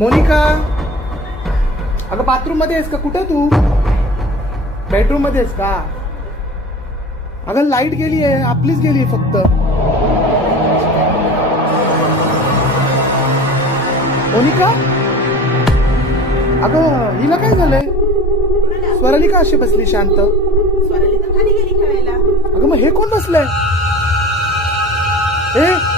मोनिका, अगं बाथरूम मध्ये आहेस का? कुठे तू? बेडरूम मध्ये आहेस का? अगं लाईट गेली आहे, आपलीच गेली फक्त. मोनिका, अगं हिला काय झालंय? स्वराली का अशी बसली शांत? स्वराली तर खाली गेली खेळायला. अगं मग हे कोण बसलंय? ए